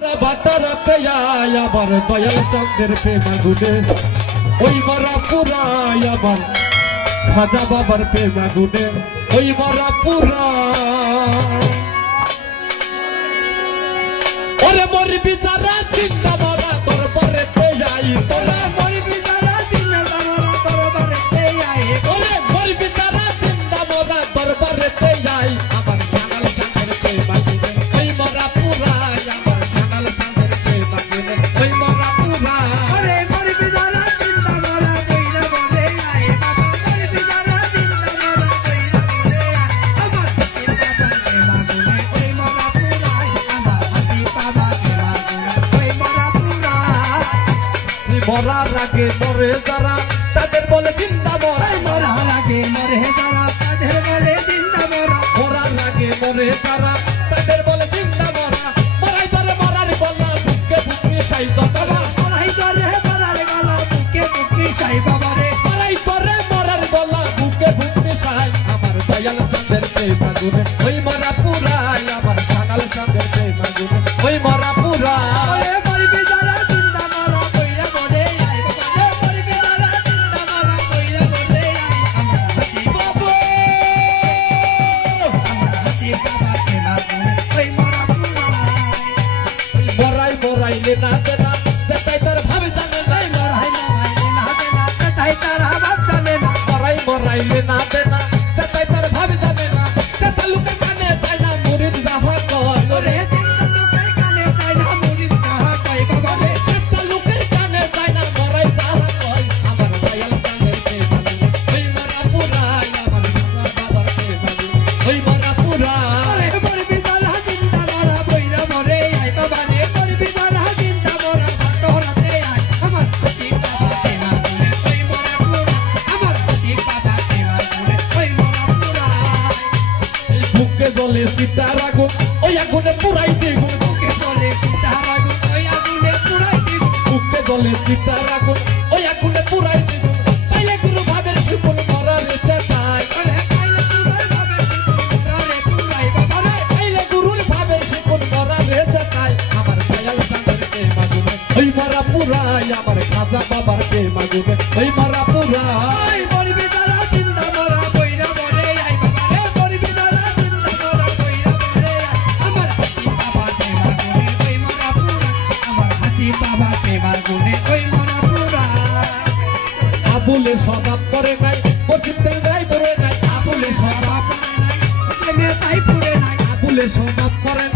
বাটারাতে আবার দয়াল চাঁদের প্রেম আগুনে ওই মরা পুরাই আবার খাজা বাবার প্রেম আগুনে ওই মরা পুরা ওরে মরবি যারা চিন্তা মরা তোর পরেতে আই তোরা মরবি যারা চিন্তা মরা তোর পরেতে আই ওরে মরবি যারা চিন্তা মরা তোর পরেতে আই আমার জানাল চাঁদের প্রেম আগুনে ওই মরা পুরাই আমার জানাল চাঁদের প্রেম আগুনে ওই মরা পুরা ওরে মরবি যারা চিন্তা মরা কইরা বলে আই বাবা মরবি যারা চিন্তা মরা কইরা বলে আই আমার চিন্তা প্রেম আগুনে ওই মরা পুরাই আমার হাতি বাবা মরার আগে মরে যারা তাদের বলে জিন্দা মরা মরার আগে মরে যারা তাদের বলে জিন্দা মরা মরার আগে মরে যারা তাদের বলে জিন্দা মরা মরাই করে মরার বলা বুকে বুকে চাই বাবা মরাই করে মরার বলা বুকে বুকে চাই বাবা রে মরাই করে মরার বলা বুকে বুকে চাই আমার দয়াল চাঁদের প্রেম আগুনে ওই মরা পুরাই আমার জানাল চাঁদের প্রেম আগুনে ওই মরা পুরা মরাইলে না দেনা সেটাই তার ভাবে জানে না সেটাই তার ভাব জানে না মরাইলে না দেনা সেটাই তার ভাবে জানে না সেটা লোকের কানে তাই না মুরিদ যাহা কয় রে লোকের কানে তাই না মুরিদ যাহা কয় বাবা রে সেটা লোকের কানে তাই না মরাই যাহা কয় আমার দয়াল চাঁদের প্রেম আগুনে ওই মরা পুরাই আমার বাবার প্রেম আগুনে ওই মরা পুরাই মরবি যারা চিন্তা মরা বইরা মরে আই বাবা রে মরবি যারা চিন্তা মরা বাটরাতে আই আমার হাতি বাবা প্রেম আগুনে ওই মরা পুরা আমার হাতি বাবা প্রেম আগুনে ওই মরা পুরা বুকে জ্বলে সীতার আগুন ওই আগুনে পুরাই দিব বুকে জ্বলে সীতার আগুন ওই আগুনে পুরাই দিব বুকে জ্বলে সীতার আগুন ওই আগুনে পুরাই দিব পাইলে গুরু ভাবের জীবন মরা রেতে তাই আরে পাইলে গুরু ভাবের জীবন মরা রে পুরাই বাবা রে পাইলে গুরুর ভাবের জীবন মরা রেতে তাই আমার দয়াল চাঁদের প্রেম আগুনে ওই মরা পুরাই আমার খাজা বাবার প্রেম আগুনে ওই মরা পুরাই মরবি যারা চিন্তা মরা কইরা বলে আই বাবা রে মরবি যারা চিন্তা মরা কইরা বলে আই আমার হাতি বাবা প্রেম আগুনে ওই মরা পুরা আমার হাতি বাবা প্রেম আগুনে ওই মরা পুরা আবুলে সদাব করে নাই পচিতে নাই পড়ে নাই আবুলে সদাব করে নাই প্রেমে তাই পড়ে নাই আবুলে সদাব করে